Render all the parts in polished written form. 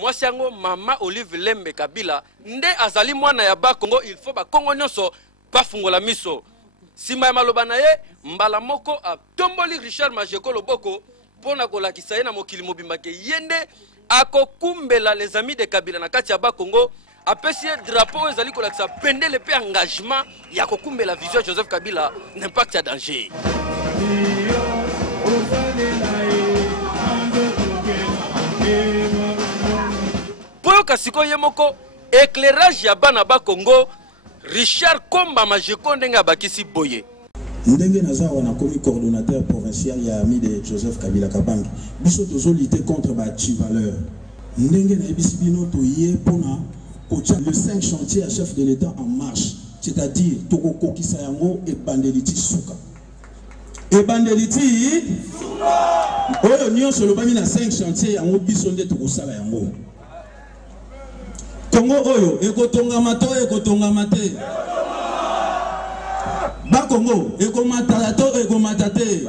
mwasi yango mama Olive Lembe Kabila nde azali mwana ya ba Congo. Il faut ba Congo nyonso bafungola miso. Sima ya maloba na ye mbala moko atomboli Richard Majeko loboko pona kolakisa ye na mokili mobimba ke yende akokumbela les amis de Kabila na kati ya ba Congo. Apesi drapeau ezali kolakisa pendele pe engagement ya kokumbela vision Joseph Kabila n'impact ya danger. Poyo kasiko yemoko éclairage ya bana ba Congo Richard Komba Majeko ndenga bakisi boye. Ndenge naza wana komi coordonnateur provincial ya ami de Joseph Kabila Kabangi. Biso tozo lutter contre ba valeur. Ndenge na ebisi bino to ye pona le 5 chantiers à chef de l'État en marche, c'est-à-dire Toko Kokisa Yango et Bandeliti Souka. Et Bandeliti Souka. Oh, nous sommes le 5 chantiers Yango Bisonde Toko Sala Yango. Congo Oyo, Eko Tonga Mato, Eko Tonga Mate. Ba Congo, Eko Matalato, Eko Matate.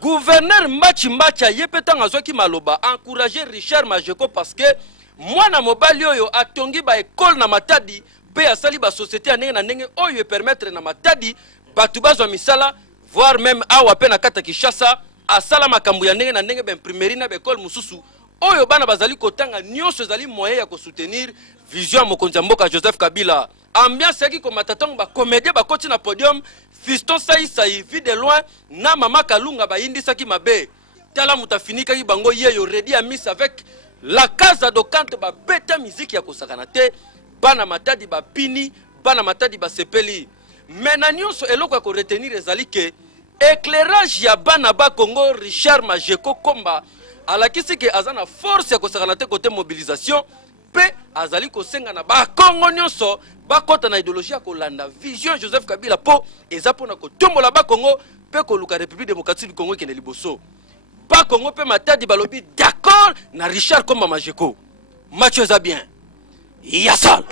Gouverneur Mbacha Yepetang Azoki Maloba encourager Richard Majeko parce que mwana mobali oyo atongi ba école na Matadi pe asali ba société ndenge na ndenge oyo permettre na Matadi batu bazwa misala voire même awa pe na kata Kinshasa asala makambo ya ndenge na ndenge ba imprimerie na ba école mususu oyo bana bazali kotanga nyonso ezali moyen ya ko soutenir vision mokonzi mboka Joseph Kabila. Ambiance yaki ko matatongo ba comédien ba koti na podium Fiston Saï vu de loin na mama Kalunga ba yindisaki mabe tala mutafinika ki bango yeyo ready à miss avec la casa do kante ba beta musique ya kosakana te bana Matadi ba pini bana Matadi ba sepeli mena nyonso eloko ya ko retenir ezali ke éclairage ya bana ba Congo Richard Majeko Komba alakisi ke azana force ya kosakana te côté mobilisation pe azali kosenga na ba Congo nyonso bakota na idéologie ya kolanda vision Joseph Kabila po eza pona kotombola ba Congo pe koluka République démocratique du Congo kene liboso ba Congo pe Matadi balobi d'accord na Richard Komba Majeko. Mathieu Zabien. Yassal.